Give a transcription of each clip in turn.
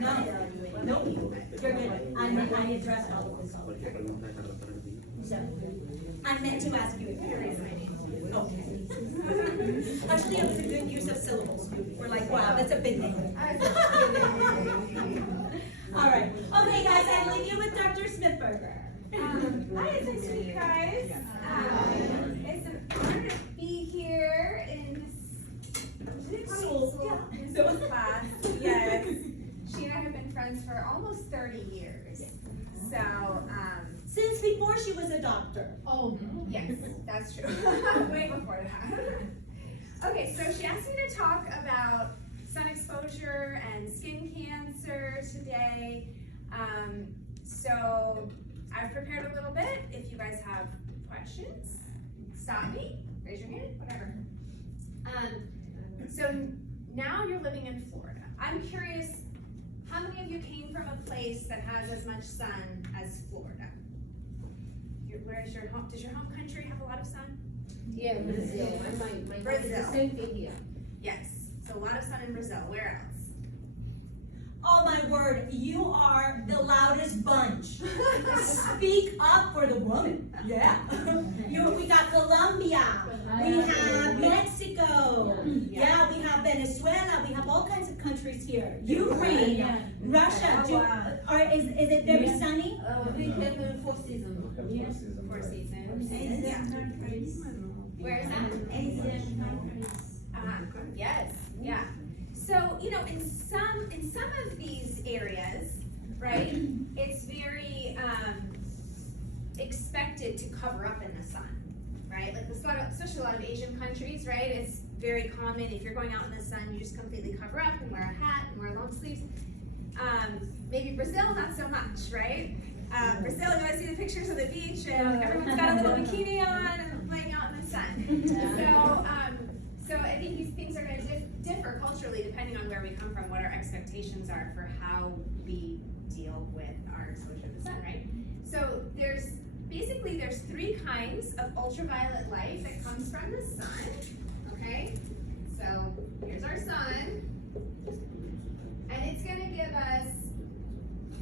No, nope, you're good. I addressed all of this already. So, I meant to ask you if you raised my name. Okay. Actually, it was a good use of syllables. We're like, wow, that's a big name. All right. Okay, guys, I leave you with Dr. Smithberger. Hi, it's nice to meet you guys. It's an honor to be here in this school class. Yes. She and I have been friends for almost 30 years. So, Since before she was a doctor. oh, yes, that's true. Way before that. Okay, so she asked me to talk about sun exposure and skin cancer today. So I've prepared a little bit. If you guys have questions, stop me, raise your hand, whatever. So now you're living in Florida. I'm curious, how many of you came from a place that has as much sun as Florida? Where is your home? Does your home country have a lot of sun? Yeah, Brazil. My Brazil. the same thing here. Yes. So a lot of sun in Brazil. Where else? Oh my word, you are the loudest bunch. Speak up for the woman. Yeah. We got Colombia. We have Mexico. Yeah, we have Venezuela. We have all kinds of countries here. Ukraine, Russia. Is it very sunny? We have 4 seasons. Yes. 4 seasons. Yeah. Where is that? Asian countries. Yes. Yeah. So, you know, in some of these areas, right, it's very expected to cover up in the sun, right? Like especially a lot of Asian countries, right? It's very common if you're going out in the sun, you just completely cover up and wear a hat and wear long sleeves. Maybe Brazil, not so much, right? Brazil, you want to see the pictures of the beach and everyone's got a little bikini on and playing out in the sun. So I think these things are going to differ culturally depending on where we come from, what our expectations are for how we deal with our exposure to the sun, right? So there's 3 kinds of ultraviolet light that comes from the sun, okay? So here's our sun, and it's going to give us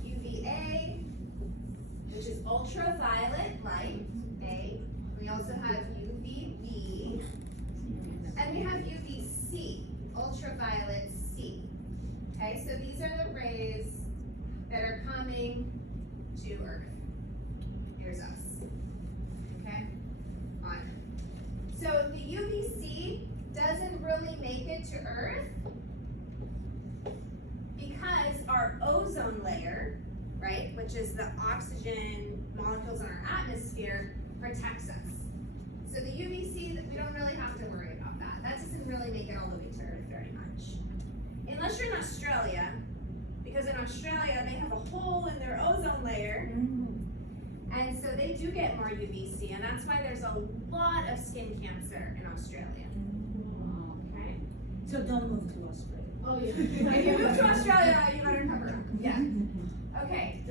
UVA, which is ultraviolet light, A. We also have UVB, and we have UVC, ultraviolet C. Okay, so these are the rays that are coming to Earth. Here's us. Okay, on. So the UVC doesn't really make it to Earth because our ozone layer, right, which is the oxygen molecules in our atmosphere, protects us. So the UVC, we don't really have to worry about that. That doesn't really make it all the way to Earth very much. Unless you're in Australia, because in Australia they have a hole in their ozone layer, and so they do get more UVC, and that's why there's a lot of skin cancer in Australia. Okay? So don't move to Australia. Oh yeah. If you move to Australia, you better cover up. Yeah. Okay.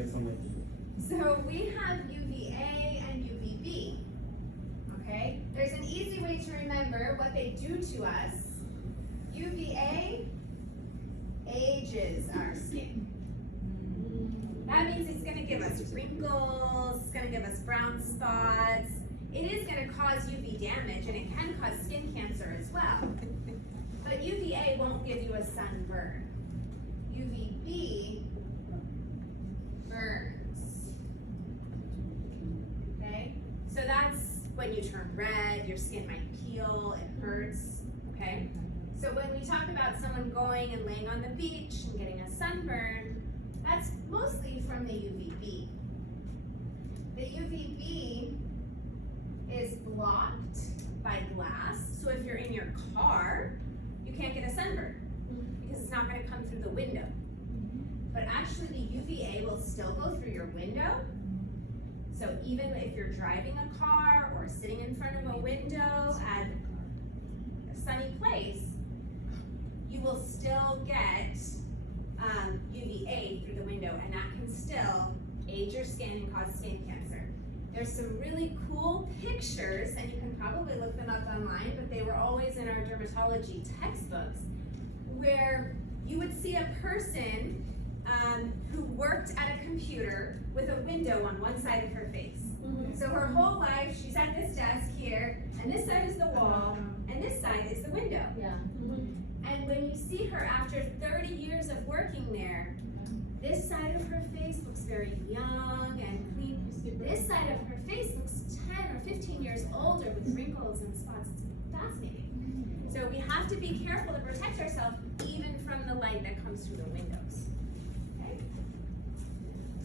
So we have UVA and UVB. Okay? There's an easy way to remember what they do to us. UVA ages our skin. That means it's going to give us wrinkles, it's going to give us brown spots. It is going to cause UV damage, and it can cause skin cancer as well. But UVA won't give you a sunburn. UVB burns. Okay? So that's when you turn red, your skin might peel, it hurts, okay? So when we talk about someone going and laying on the beach and getting a sunburn, that's mostly from the UVB. The UVB is blocked by glass, so if you're in your car, you can't get a sunburn because it's not going to come through the window. But actually the UVA will still go through your window. So even if you're driving a car or sitting in front of a window at a sunny place, you will still get UVA through the window, and that can still age your skin and cause skin cancer. There's some really cool pictures, and you can probably look them up online, but they were always in our dermatology textbooks, where you would see a person who worked at a computer with a window on one side of her face. So her whole life, she's at this desk here, and this side is the wall, and this side is the window. Yeah. And when you see her after 30 years of working there, this side of her face looks very young and clean. This side of her face looks 10 or 15 years older with wrinkles and spots. It's fascinating. So we have to be careful to protect ourselves even from the light that comes through the windows. Okay?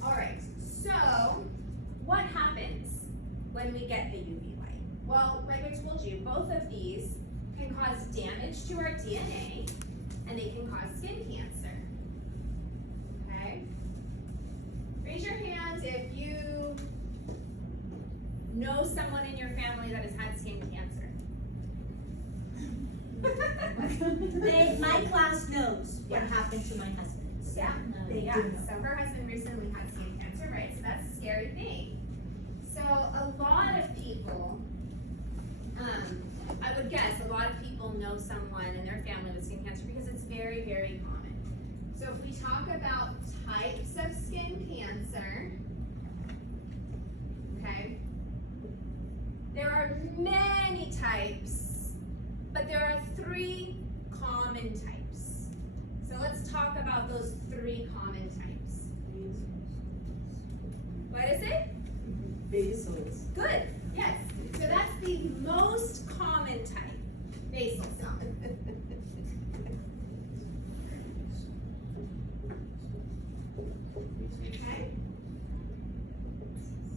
All right, so what happens when we get the UV light? Well, like I told you, both of these can cause damage to our DNA and they can cause skin cancer. Okay? Raise your hands if you know someone in your family that has had skin cancer. My class knows what happened to my husband. Yeah, They yeah. do know. So her husband recently had skin cancer, right? So that's a scary thing. So a lot of people, I would guess a lot of people know someone in their family with skin cancer because it's very, very common. So if we talk about types of skin cancer, okay, there are many types, but there are 3 common types. So let's talk about those 3 common types. What is it? Basils. Good, yes. So that's the most common type, basal cell. Okay.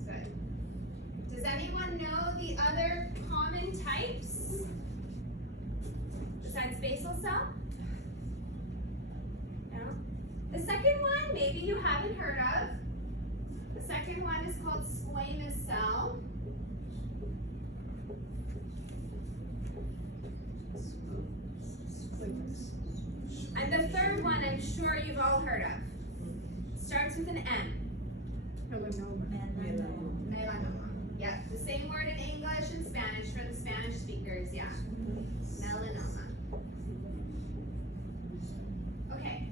Good. Does anyone know the other common types besides basal cell? No? The second one, maybe you haven't heard of. The second one is called squamous cell. And the third one I'm sure you've all heard of. Starts with an M. Melanoma. Yeah, the same word in English and Spanish for the Spanish speakers, yeah. Melanoma. Okay.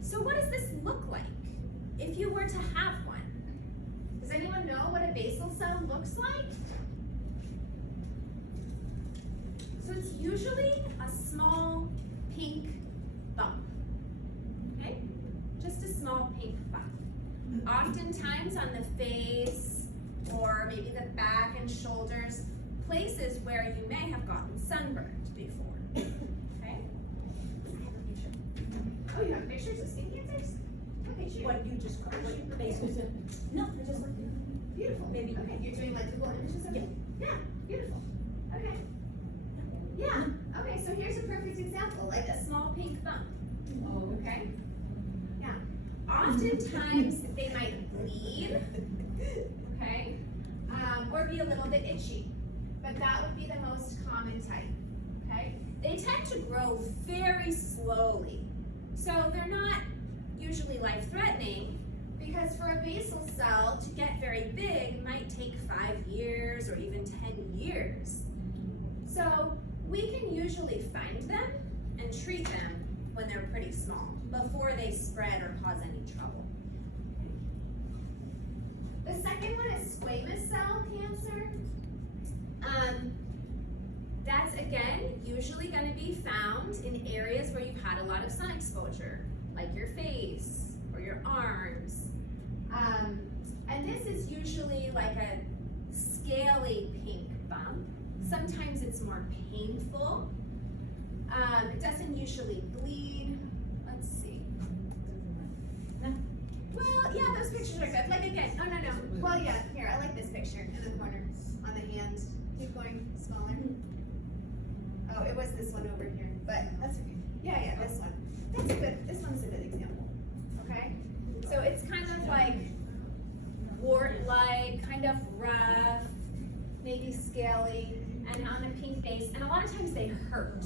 So what does this look like if you were to have one? Does anyone know what a basal cell looks like? So it's usually a small pink bump, okay? Just a small pink bump. Oftentimes on the face or maybe the back and shoulders, places where you may have gotten sunburned before, okay? I have a picture. Oh, you have pictures of skin cancers? Okay, sure. What you just called, what basils. No, I just looked at it. Beautiful. Maybe. Okay, you're doing like Google images of it? Yeah, beautiful. Okay. Yeah, okay, so here's a perfect example, like a small pink bump. Oh, Okay? Yeah. Oftentimes they might bleed, okay? Or be a little bit itchy. But that would be the most common type. Okay? They tend to grow very slowly. So they're not usually life-threatening because for a basal cell to get very big might take 5 years or even 10 years. So we can usually find them and treat them when they're pretty small before they spread or cause any trouble. The second one is squamous cell cancer. That's again usually going to be found in areas where you've had a lot of sun exposure, like your face or your arms. And this is usually like a scaly pink bump. Sometimes it's more painful. It doesn't usually bleed. Let's see. Well, yeah, those pictures are good. Like again, oh no. Well, yeah, here, I like this picture in the corner on the hand. Keep going smaller. Oh, it was this one over here, but that's okay. Yeah, this one. That's good. This one's a good example. Okay? So it's kind of like wart-like, kind of rough, maybe scaly, and on a pink base, and a lot of times they hurt.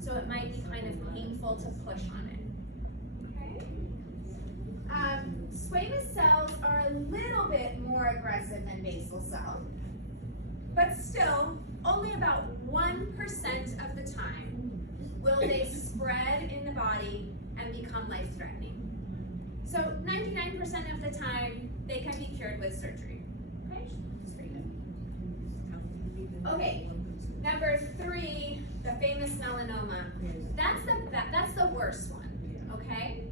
So it might be kind of painful to push on it. Okay? Squamous cells are a little bit more aggressive than basal cell, but still, only about 1% of the time will they spread in the body and become life-threatening. So 99% of the time, they can be cured with surgery. Okay, that's pretty good. Okay, number 3, the famous melanoma. That's the worst one, okay?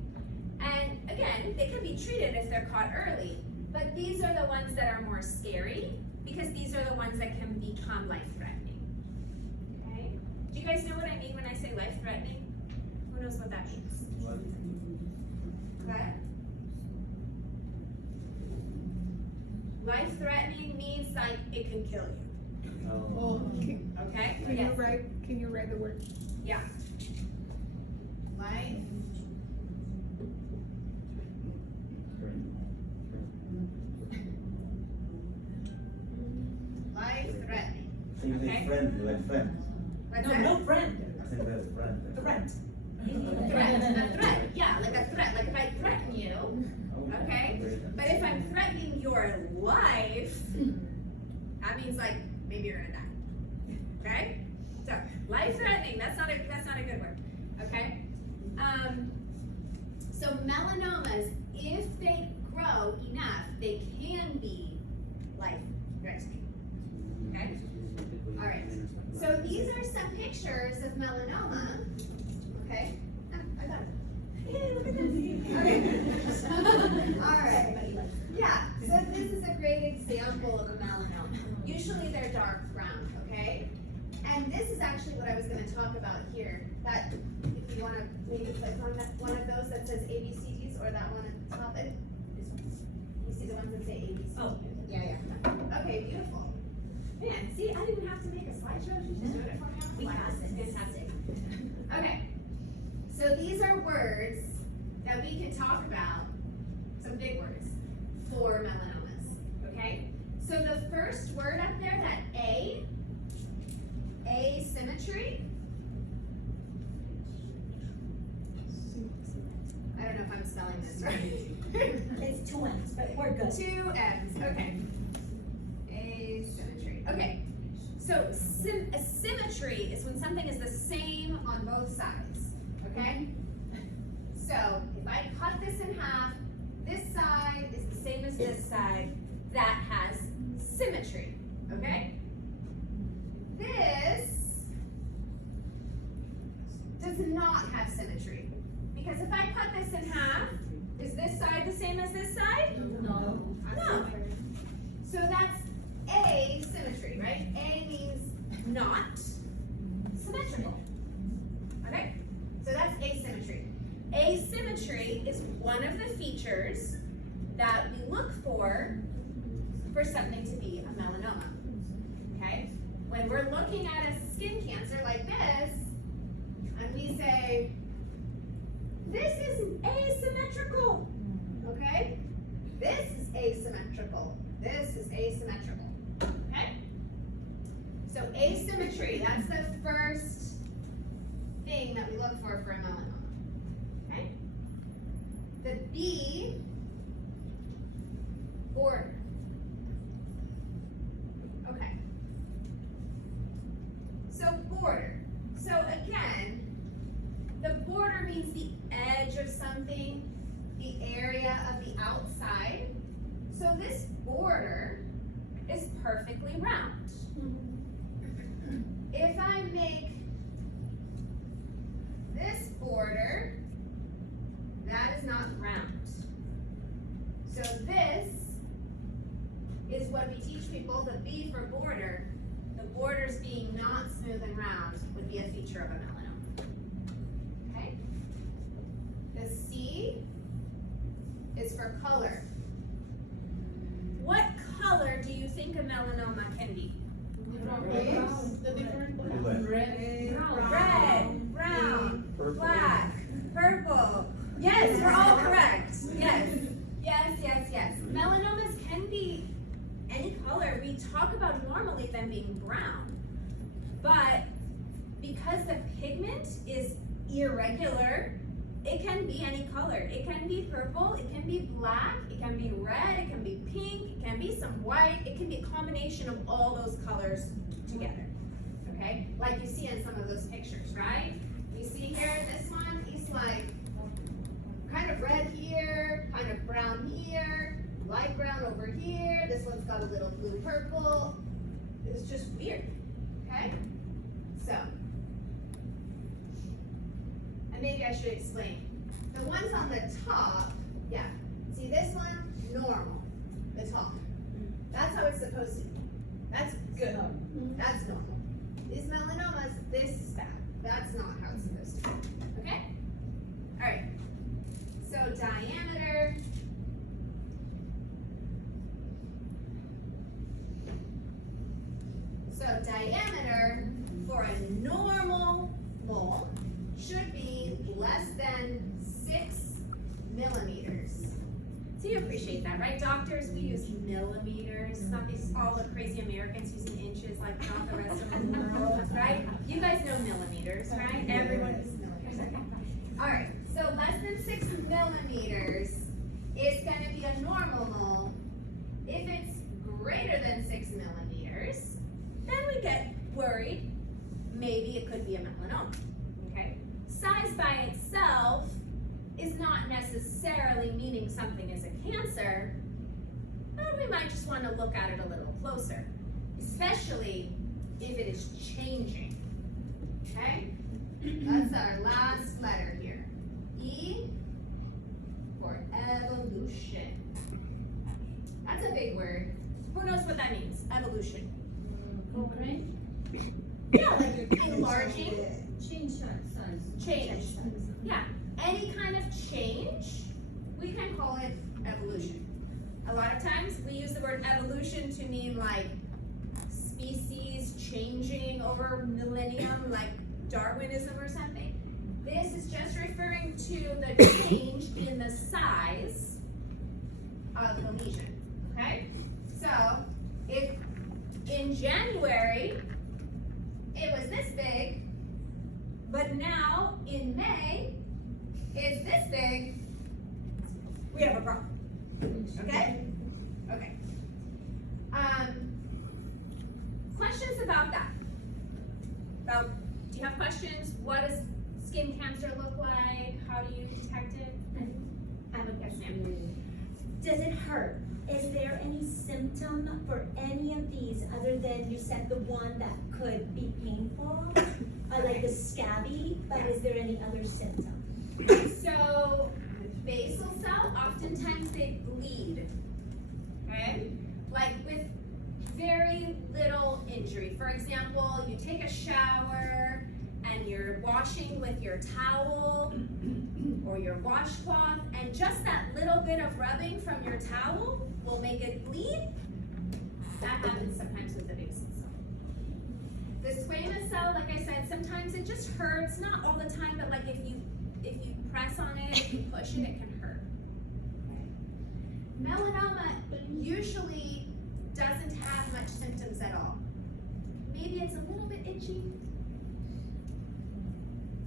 And again, they can be treated if they're caught early, but these are the ones that are more scary because these are the ones that can become life-threatening. Okay? Do you guys know what I mean when I say life-threatening? Who knows what that means? Okay. Life-threatening means like it can kill you. Oh, Okay? can Yes. you write the word? Yeah. Life. Life-threatening. Okay. Friend, like friend. What's No, that? no friend, I think that's friend. threat. A threat, yeah, like a threat, like if I threaten you, okay? But if I'm threatening your life, that means like, maybe you're gonna die, okay? So, life-threatening, that's not a good word, okay? So melanomas, if they grow enough, they can be life-threatening, okay? All right, so these are some pictures of melanoma, okay? I got it. Yay, look at this. Okay. All right. Yeah, so this is a great example of a melanoma. Usually they're dark brown, okay? And this is actually what I was gonna talk about here, that if you wanna maybe click on that, one of those that says ABCDs, or that one at the top, this one. You see the ones that say ABC? Oh. Yeah. Okay, beautiful. Man, see, I didn't have to make a slideshow, she just did it for me. We got this. Fantastic. Okay, so these are words that we can talk about, some big words, for melanomas, okay? So the first word up there, that asymmetry. I don't know if I'm spelling this right. It's 2 M's, but we're good. 2 M's, okay. Asymmetry, okay. So symmetry is when something is the same on both sides, okay? So if I cut this in half, this side is the same as this side, that has symmetry, okay? This does not have symmetry, because if I cut this in half, is this side the same as this side? No. No. So that's asymmetry, right? A means not symmetrical. Okay? So that's asymmetry. Asymmetry is one of the features that we look for something to be a melanoma. Okay? When we're looking at a skin cancer like this, and we say, this is asymmetrical. Okay? This is asymmetrical. This is asymmetrical. Okay? So asymmetry, that's the first thing that we look for a melanoma. Okay? The B, border. Okay. So border. So again, the border means the edge of something, the area of the outside. So this border is perfectly round. If I make this border, that is not round. So this is what we teach people, the B for border. The borders being not smooth and round would be a feature of a melanoma. Okay? The C is for color. What color do you think a melanoma can be? Red, brown, black, purple. Yes, we're all correct. Yes. Melanomas can be any color. We talk about normally them being brown, but because the pigment is irregular, it can be any color. It can be purple, it can be black, it can be red, it can be pink, it can be some white, it can be a combination of all those colors together, okay? Like you see in some of those pictures, right? You see here, this one, he's like brown over here. This one's got a little blue purple. It's just weird, okay? So, and maybe I should explain. The ones on the top, yeah. See this one, normal, the top. That's how it's supposed to be. That's good. That's normal. These melanomas, this is bad. That's not how it's supposed to be. Okay? All right. So diameter. So diameter for a normal mole should be less than 6 millimeters. So you appreciate that, right? Doctors, we use millimeters, not these all the crazy Americans using inches like not the rest of the world, right? You guys know millimeters, right? Everyone uses millimeters. Okay. All right, so less than 6 millimeters is going to be a normal mole. If it's greater than 6 millimeters, then we get worried. Maybe it could be a melanoma, okay? Size by itself is not necessarily meaning something is a cancer, but we might just want to look at it a little closer, especially if it is changing, okay? That's our last letter here. E for evolution. That's a big word. Who knows what that means? Evolution. Concrete. Yeah, like enlarging. Change size. Change. Yeah. Any kind of change, we can call it evolution. A lot of times we use the word evolution to mean like species changing over millennium, like Darwinism or something. This is just referring to the change in the size of the lesion, okay? So if in January it was this big, but now in May it's this big, we have a problem, okay? Okay. Questions about that? Do you have questions? What does skin cancer look like? How do you detect it? I have a Yes, question. ma'am. Does it hurt? Is there any symptom for any of these other than you said the one that could be painful? Like the scabby, but is there any other symptom? So, basal cell, oftentimes they bleed, okay? Like with very little injury. For example, you take a shower and you're washing with your towel or your washcloth, and just that little bit of rubbing from your towel will make it bleed. That happens sometimes with the basal cell. The squamous cell, like I said, sometimes it just hurts, not all the time, but like if you press on it, if you push it, it can hurt. Melanoma usually doesn't have much symptoms at all. Maybe it's a little bit itchy.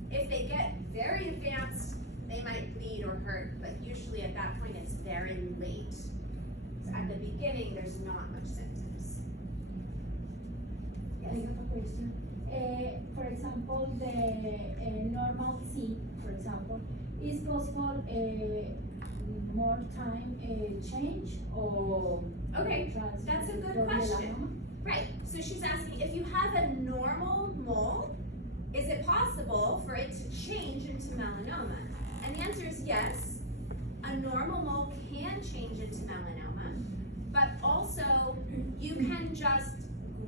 If they get very advanced, they might bleed or hurt, but usually at that point it's very late. So at the beginning, there's not much symptoms. I have a question. For example, the normal C, for example, is possible more time change or Okay, that's a good question. Right, so she's asking, if you have a normal mole, is it possible for it to change into melanoma? And the answer is yes. A normal mole can change into melanoma, but also you can just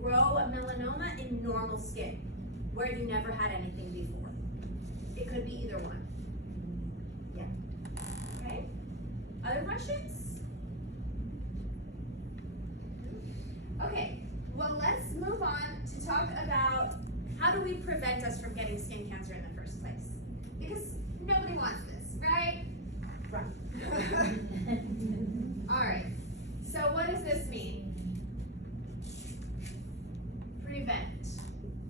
grow a melanoma in normal skin where you never had anything before. It could be either one. Yeah. Okay. Other questions? Okay, well, let's move on to talk about how do we prevent us from getting skin cancer in the first place? Because nobody wants this, right? Right. All right, so what does this mean? Prevent.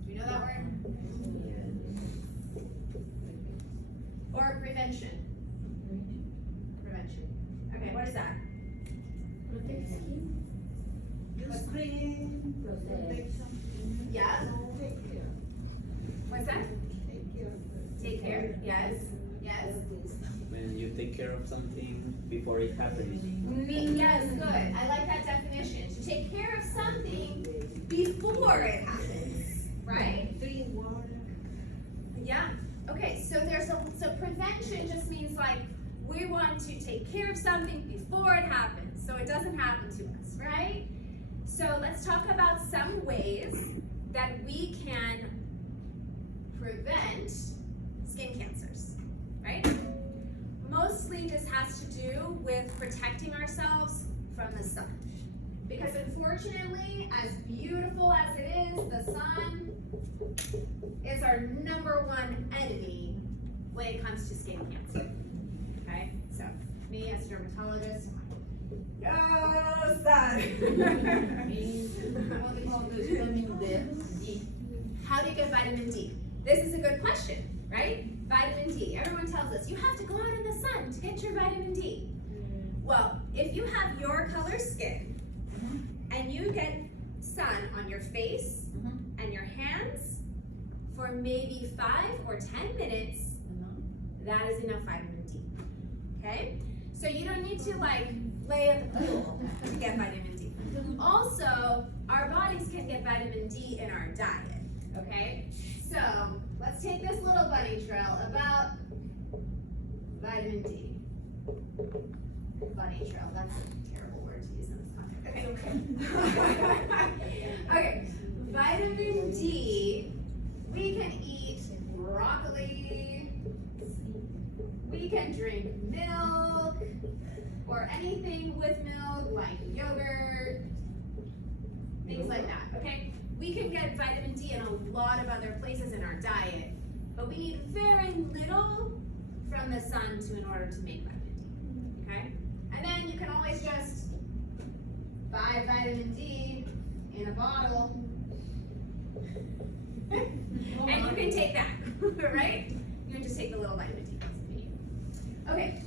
Do you know that word? Or prevention? Prevention. Okay, what is that? Protect skin. Use cream, protection. Yeah? Take care. What's that? Take care. Take care. Yes. Yes. When you take care of something before it happens. Yes, good. I like that definition. To take care of something before it happens, right? Drink water. Yeah. Okay, so so prevention just means like we want to take care of something before it happens, so it doesn't happen to us, right? So let's talk about some ways that we can prevent skin cancers, right? Mostly this has to do with protecting ourselves from the sun. Because unfortunately, as beautiful as it is, the sun is our #1 enemy when it comes to skin cancer. Okay, so me as a dermatologist, no sun. What they call this vitamin D. How do you get vitamin D? This is a good question, right? Vitamin D. Everyone tells us you have to go out in the sun to get your vitamin D. Well, if you have your color skin and you get sun on your face and your hands for maybe 5 or 10 minutes, that is enough vitamin D. Okay? So you don't need to like lay at the pool to get vitamin D. Also, our bodies can get vitamin D in our diet. Okay? So let's take this little bunny trail about vitamin D. Bunny trail, that's a terrible word to use in this context. Okay. Okay, vitamin D, we can eat broccoli, we can drink milk, or anything with milk like yogurt, things like that, okay? We can get vitamin D in a lot of other places in our diet, but we need very little from the sun in order to make vitamin D, okay? And then you can always just buy vitamin D in a bottle, and you can take that, right? You can just take the little vitamin D. Okay,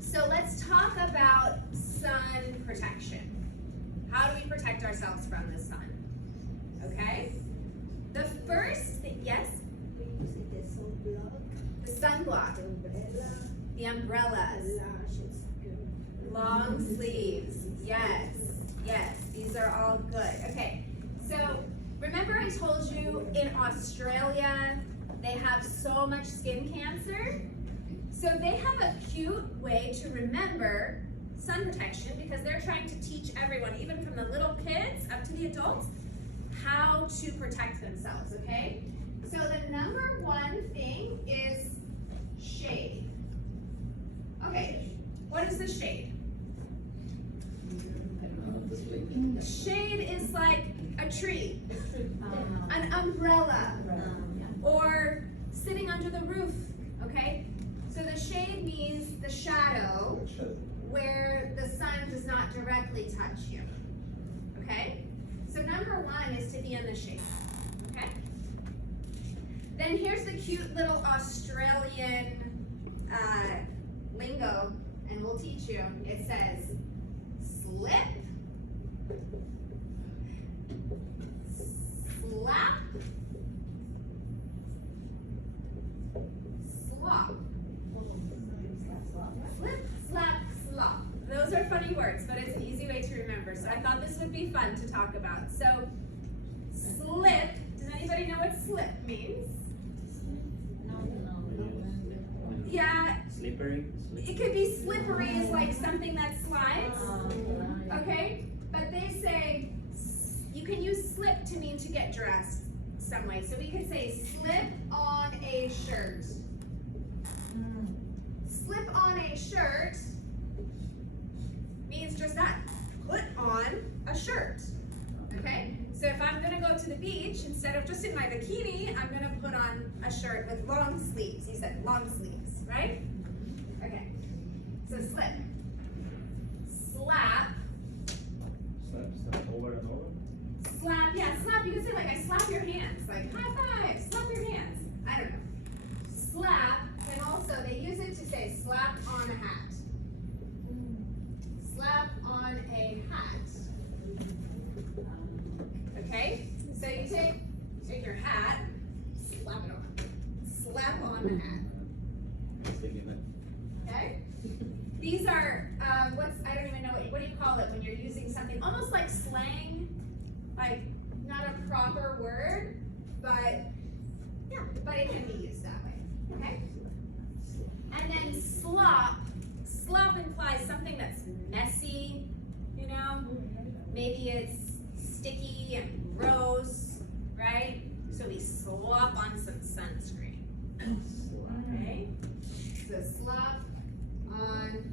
so let's talk about sun protection. How do we protect ourselves from the sun? Okay? The first thing, yes? The sunblock, the umbrellas, long sleeves, yes, yes, these are all good. Okay, so remember I told you in Australia they have so much skin cancer? So they have a cute way to remember sun protection because they're trying to teach everyone, even from the little kids up to the adults, how to protect themselves, okay? So the #1 thing is shade. Okay, what is the shade? Shade is like a tree, an umbrella, or sitting under the roof, okay? So the shade means the shadow where the sun does not directly touch you, okay? So #1 is to be in the shade, okay? Then here's the cute little Australian lingo, and we'll teach you. It says slip, slap, slop. Slip, slap, slop. Those are funny words, but it's an easy way to remember. So I thought this would be fun to talk about. So slip, does anybody know what slip means? Yeah, Slippery? it could be slippery is like something that slides, okay? But they say, you can use slip to mean to get dressed some way. So we could say slip on a shirt. Slip on a shirt means just that, put on a shirt, okay? So if I'm gonna go to the beach, instead of just in my bikini, I'm gonna put on a shirt with long sleeves. You said long sleeves, right? Okay, so slip. Slap. Slap over and over? Slap, yeah, slap, you can say like, I slap your hands, like high five, slap your hands. I don't know. Slap, and also they use it to say slap on a hat. Slap on a hat. Okay, so you take your hat, slap it on. Slap on the hat. I was thinking These are, I don't even know, what do you call it when you're using something, almost like slang, like, not a proper word, but, yeah, but it can be used that way, okay? And then slop implies something that's messy, you know? Maybe it's sticky and gross, right? So we slop on some sunscreen, okay? So slop on,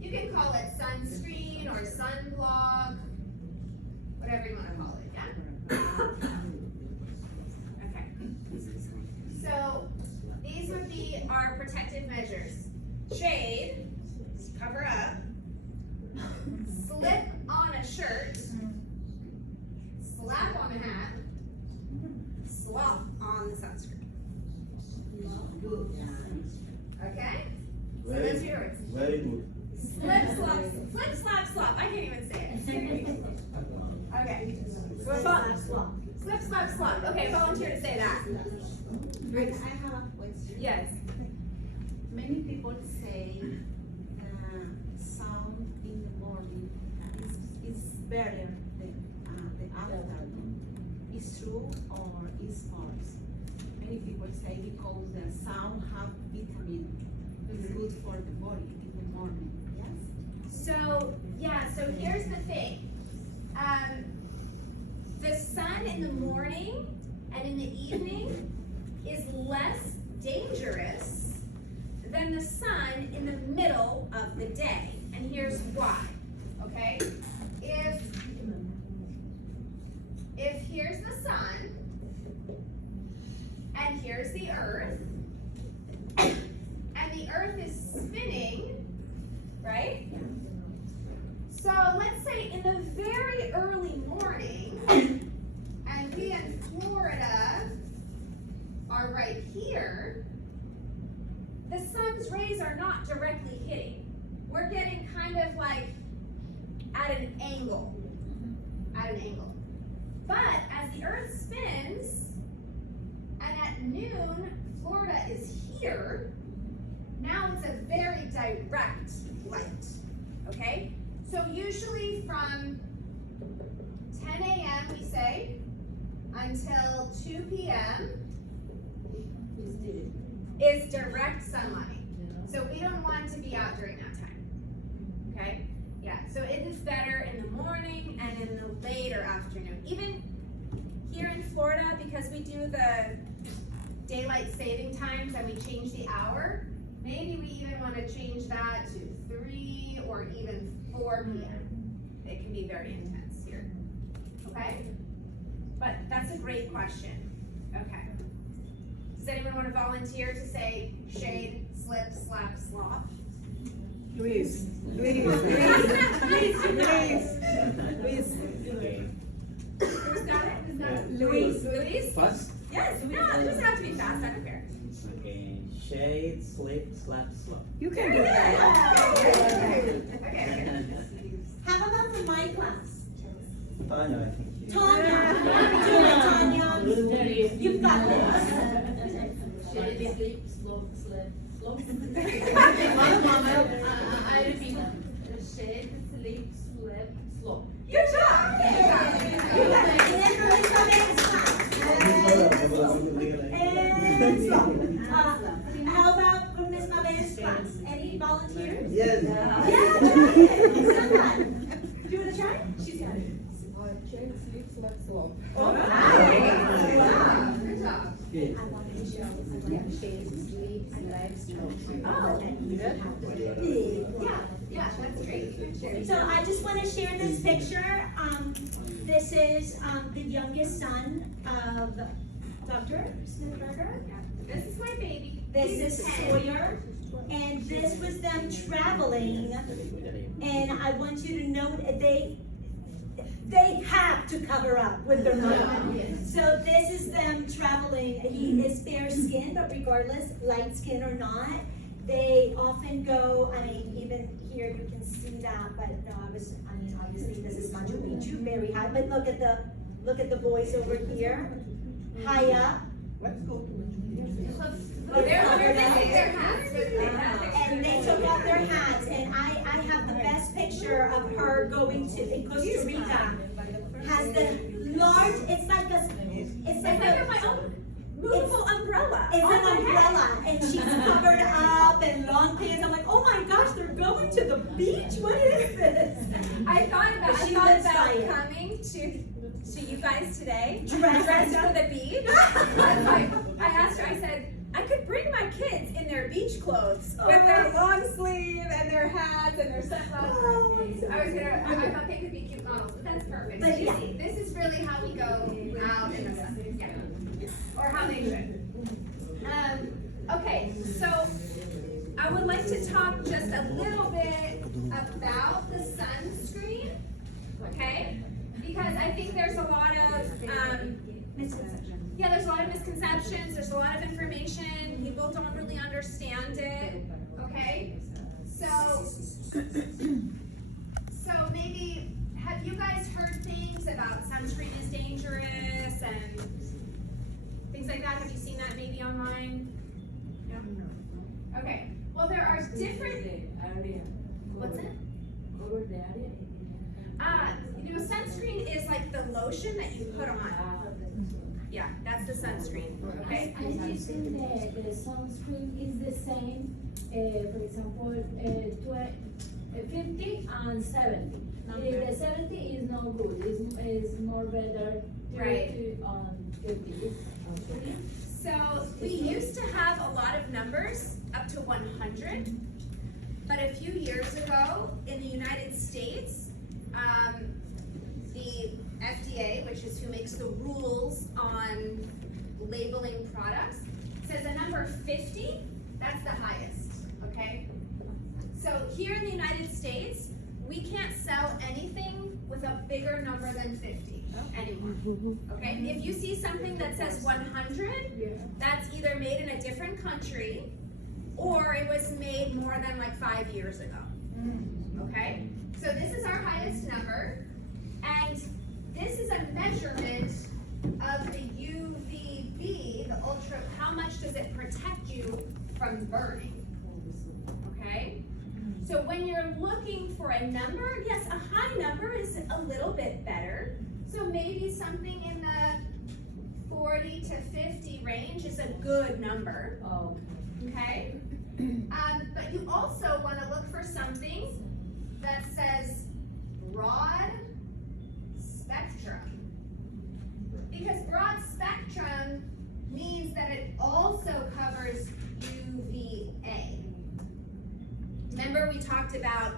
you can call it sunscreen or sunblock, whatever you want to call it, yeah? Okay. So these would be our protective measures. Shade, cover up, slip on a shirt, slap on a hat, slop on the sunscreen. Okay? So those are yours. Very good. Slip, slap, slop. I can't even say it. Okay. Slip, slap, slop. Okay, volunteer to say that. I have a question. Yes. Many people say sound in the morning is better than the afternoon. Is true or is false? Many people say because the sound have vitamin, it's good for the body in the morning. Yes. So, yeah, so here's the thing. The sun in the morning and in the evening is less dangerous than the sun in the middle of the day. And here's why, okay? If here's the sun, and here's the earth, and the earth is spinning, right? So let's say in the very early morning, and we in Florida are right here, the sun's rays are not directly hitting. We're getting kind of like at an angle. But as the earth spins, and at noon, Florida is here, now it's a very direct light, okay? So usually from 10 a.m. we say, until 2 p.m. is direct sunlight. So we don't want to be out during that time, okay? Yeah, so it is better in the morning and in the later afternoon. Even here in Florida, because we do the daylight saving times and we change the hour, maybe we even want to change that to 3 or even 4 p.m. It can be very intense here, okay? But that's a great question. Okay. Does anyone want to volunteer to say shade, slip, slap, slop? Luis. Okay. Who's got it? Who's got it? Luis? Fast? Yes, no, it doesn't have to be fast, I don't care. Okay. Shade, slip, slap, slop. You can do that. Okay. How about from my class? Tanya, I think. Tanya, do it, Tanya. You've got this. Shade, sleep, slope, slip, slope. I repeat. Shade, sleep, slip, slope. Good job. Good job. And slop. How about from Miss Mabe's class? Any volunteers? Yes. Yeah. Do you want to try? She's got it. Shade, sleep, slap, slop. Oh, nice. Wow. Good job. Good. Shade, sleep, slip, slope. Oh, Yeah. yeah, that's great. So I just want to share this picture. This is the youngest son of Dr. Smithberger. This is my baby. This He's is 10. Sawyer. And this was them traveling. And I want you to note they have to cover up with their mom. So this is them traveling. He is fair skinned, but regardless, light skin or not, they often go, I mean, even here you can see that, but no, obviously this is Machu Picchu, very high, but look at the boys over here, high up. Let's go to Oh, they're missing their hats. And they took love their hats, and I have the best picture of her going to, in Costa Rica. Has the large, it's like a my own movable umbrella. It's on an my head. umbrella, and she's covered up and long pants. I'm like, oh my gosh, they're going to the beach. What is this? I thought But she lives by about it. coming to you guys today, Dressed for the beach. I asked her, I said, I could bring my kids in their beach clothes with their long sleeve and their hats and their sunglasses. I thought they could be cute models, but that's perfect. But So you yeah. see, this is really how we go out in the sun. Yeah. Or how they should. Okay, so I would like to talk just a little bit about the sunscreen, okay? Because I think there's a lot of there's a lot of misconceptions, there's a lot of information, people don't really understand it, okay? So maybe, have you guys heard things about sunscreen is dangerous and things like that? Have you seen that maybe online? No? Okay, well there are different, what's it? Sunscreen is like the lotion that you put on. Yeah, that's the sunscreen, okay? I think the sunscreen is the same, for example, 50 and 70. The 70 is not good, is more better Right. to 50. So we used to have a lot of numbers up to 100, but a few years ago in the United States, the FDA, which is who makes the rules on labeling products, says a number 50, that's the highest, okay? So here in the United States, we can't sell anything with a bigger number than 50 anymore, okay? If you see something that says 100, that's either made in a different country or it was made more than like 5 years ago, okay? So this is our highest number, and this is a measurement of the UVB, the ultra, how much does it protect you from burning, okay? So when you're looking for a number, yes, a high number is a little bit better. So maybe something in the 40 to 50 range is a good number, okay? But you also want to look for something that says broad spectrum. Because broad spectrum means that it also covers UVA. Remember we talked about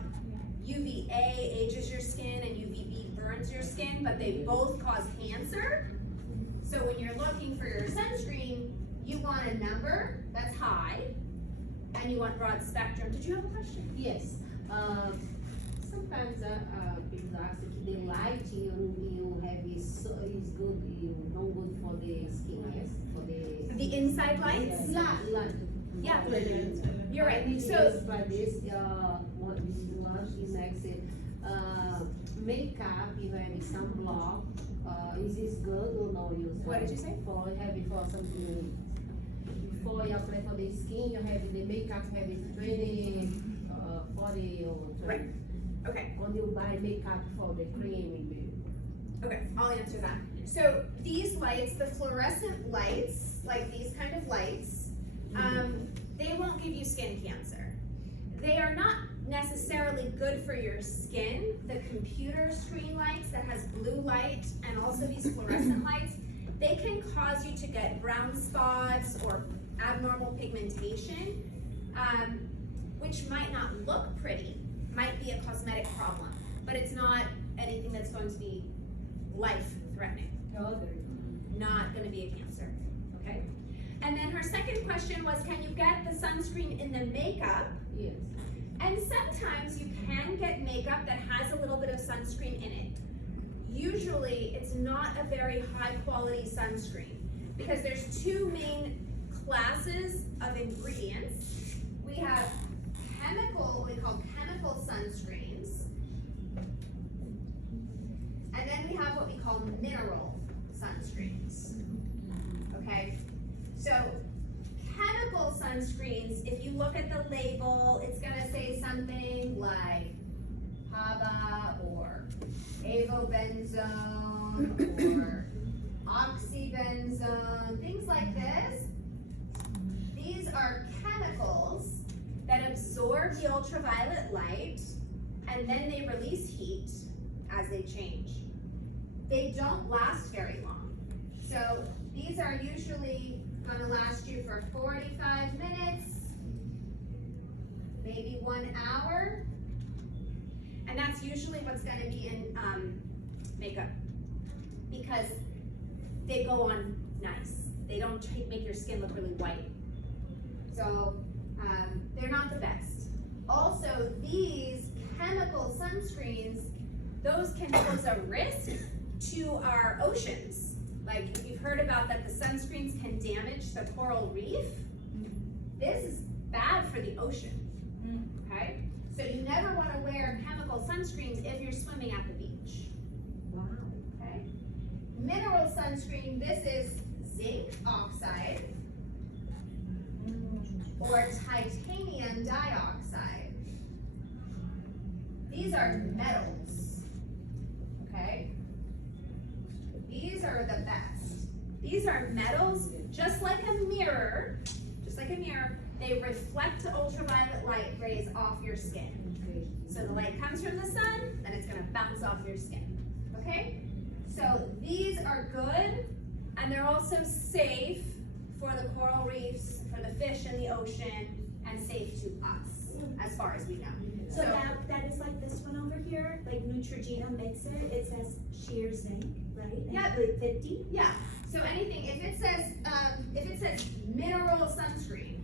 UVA ages your skin and UVB burns your skin, but they both cause cancer. So when you're looking for your sunscreen, you want a number that's high, and you want broad spectrum. Did you have a question? Yes. Sometimes people ask if the light you have is good, not good for the skin, yes? For The inside lights? light. Yeah, you're right. So So by this, what is next? Makeup, you have sunblock. Is this good or no use? What did you say? For something. Before you apply for the skin, you have the makeup, have it 20, 40 or 20. Right. Okay. When you buy makeup for the cream, Okay, I'll answer that. So these lights, the fluorescent lights, like these kind of lights, they won't give you skin cancer. They are not necessarily good for your skin. The computer screen lights that has blue light and also these fluorescent lights, they can cause you to get brown spots or abnormal pigmentation, which might not look pretty, might be a cosmetic problem, but it's not anything that's going to be life-threatening. Not going to be a cancer, okay? And then her second question was, can you get the sunscreen in the makeup? yes. And sometimes you can get makeup that has a little bit of sunscreen in it. Usually, it's not a very high-quality sunscreen because there's two main classes of ingredients. We have what we call chemical sunscreens, and then we have what we call mineral sunscreens, okay? So chemical sunscreens, if you look at the label, it's gonna say HABA or avobenzone or oxybenzone, things like this. These are chemicals that absorb the ultraviolet light and then they release heat as they change. They don't last very long. So these are usually gonna last you for 45 minutes, maybe 1 hour. And that's usually what's gonna be in makeup because they go on nice. They don't make your skin look really white. So they're not the best. Also, these chemical sunscreens, those can pose a risk to our oceans. Like you've heard about that the sunscreens can damage the coral reef. This is bad for the ocean, okay? So you never wanna wear chemical sunscreens if you're swimming at the beach. Wow. Okay. Mineral sunscreen, this is zinc oxide or titanium dioxide. These are metals, okay? These are the best. These are metals, just like a mirror, they reflect ultraviolet light rays off your skin. So the light comes from the sun, then it's gonna bounce off your skin, okay? So these are good, and they're also safe for the coral reefs, for the fish in the ocean, and safe to us, as far as we know. So that is like this one over here, like Neutrogena makes it. It says sheer zinc, right? And Yeah. like 50. Yeah, so anything, if it says mineral sunscreen,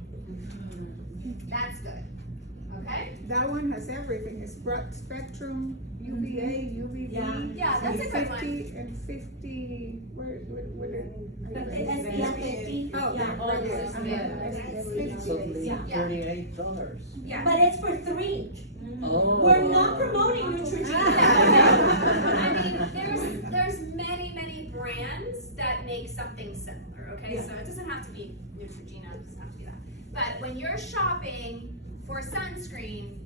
that's good, okay? That one has everything. It's broad spectrum, UVA, UVB. Yeah, that's a good one. 50 and 50, where But it has SPF 50. Oh, Yeah. yeah, right there. That's It's So 50. it's Yeah. $48. Yeah. But it's for 3. Oh. We're not promoting Neutrogena. I mean, there's many brands that make something similar, okay? Yeah. So it doesn't have to be Neutrogena, it doesn't have to be that. But when you're shopping for sunscreen,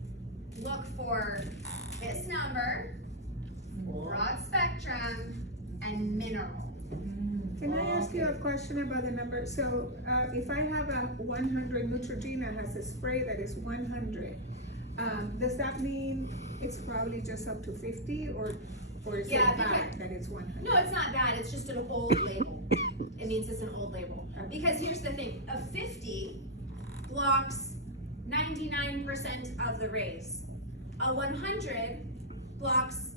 look for this number, broad spectrum, and mineral. Can I ask you a question about the number? So, if I have a 100, Neutrogena has a spray that is 100. Does that mean it's probably just up to 50 or is it Yeah, bad that it's 100? No, it's not bad, it's just an old label. It means it's an old label. Because here's the thing, a 50 blocks 99% of the rays. A 100 blocks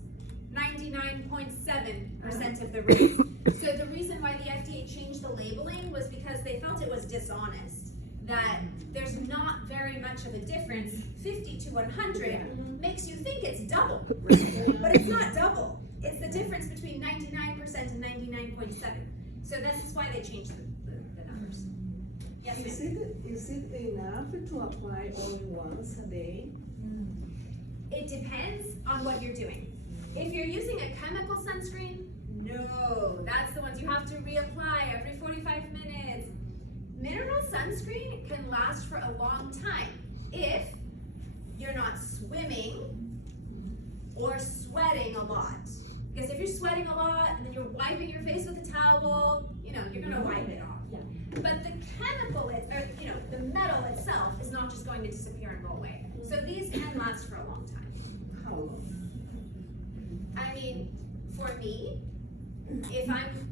99.7% of the rays. So the reason why the FDA changed the labeling was because they felt it was dishonest. That there's not very much of a difference. 50 to 100 makes you think it's double, but it's not double. It's the difference between 99% and 99.7. So this is why they changed the numbers. Yes, ma'am. Is it enough to apply only once a day? It depends on what you're doing. If you're using a chemical sunscreen, no, that's the ones you have to reapply every 45 minutes. Mineral sunscreen can last for a long time if you're not swimming or sweating a lot. Because if you're sweating a lot and then you're wiping your face with a towel, you're gonna wipe it off. Yeah. But the chemical, the metal itself is not just going to disappear and go away. So these can last for a long time. How long? I mean, for me, if I'm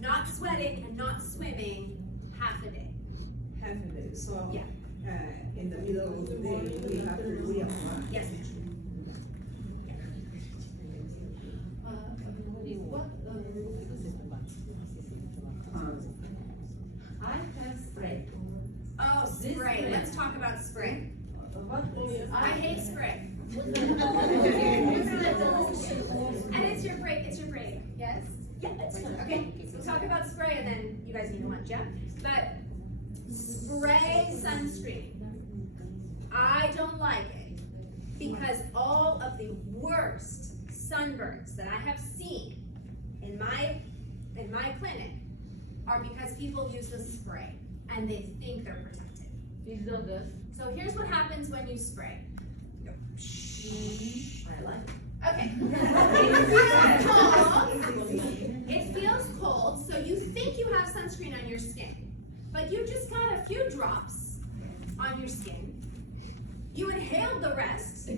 not sweating and not swimming, half a day. Half a day, so. Yeah. In the middle of the day, we have to reapply. Yes, ma'am. I have spray. Oh, spray. Let's talk about spray. I hate spray. And it's your break. Yes? Yeah, that's fine. Okay, so we'll talk about spray and then you guys need to lunch, yeah? But spray sunscreen. I don't like it because all of the worst sunburns that I have seen in my clinic are because people use the spray and they think they're protected. It's not good. So here's what happens when you spray. You go, psh, I like it. Okay. It feels cold, so you think you have sunscreen on your skin, but you just got a few drops on your skin. You inhaled the rest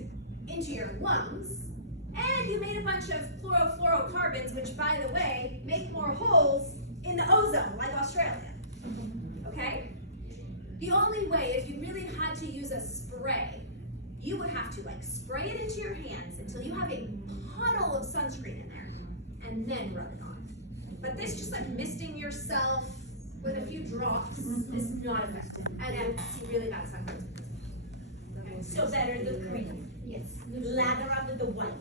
into your lungs, and you made a bunch of chlorofluorocarbons, which, by the way, make more holes in the ozone, like Australia. Okay? The only way, if you really had to use a spray, you would have to like spray it into your hands until you have a puddle of sunscreen in there, and then rub it on. But this just like misting yourself with a few drops is not effective, and it's really bad sunburn. So better the cream. Yes. Lather up with the white.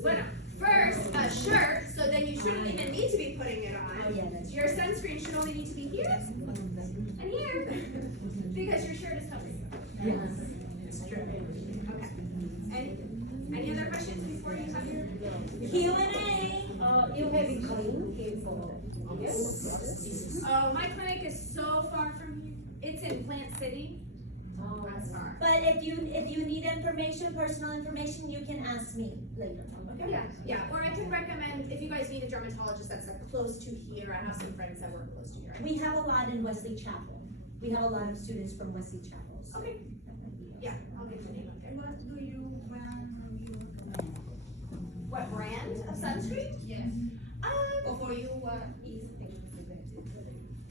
Bueno, first a shirt, so then you shouldn't even need to be putting it on. Oh yeah, that's Your sunscreen should only need to be here and here, because your shirt is covering you. It's true. Okay. Any other questions before you have your? Q&A. You have it clean here for yes. Oh, my clinic is so far from here. It's in Plant City. Oh, That's far. But if you need information, personal information, you can ask me later. Okay? Yeah, or I can recommend, if you guys need a dermatologist that's like close to here, I have some friends that work close to here. We have a lot in Wesley Chapel. We have a lot of students from Wesley Chapel. So Okay. that might be Yeah, I'll get your name up there. What do you recommend? What brand of sunscreen? Yes. Before you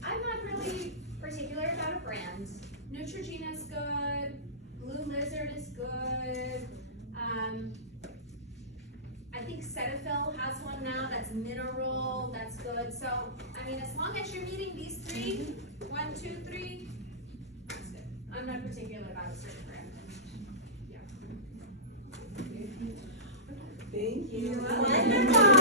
I'm not really particular about a brand. Neutrogena is good. Blue Lizard is good. I think Cetaphil has one now that's mineral, that's good. So, I mean, as long as you're meeting these three, 1, 2, 3, that's good. I'm not particular about a certain brand. Thank you. Wonderful.